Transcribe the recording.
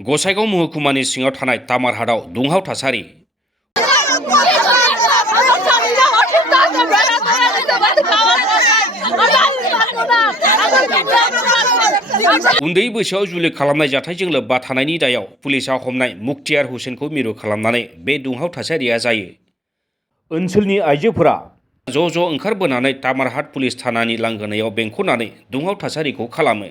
गसाइगाव महकुमानि सिङाव थानाय तामारहाटआव दुंहाव थासारि। उन्दै बैसोआव जुलि खालामनाय जाथायजों लोब्बा थानायनि दायाव पुलिसा हमनाय मुक्तियार हुसेनखौ मिरु खालामनानै बे दुंहाव थासारिया जायो। ओनसोलनि आइजोफोरा ज' ओंखारबोनानै तामारहाट पुलिस थानानि लांगोनायाव बेंखननानै दुंहाव थासारिखौ खालामो।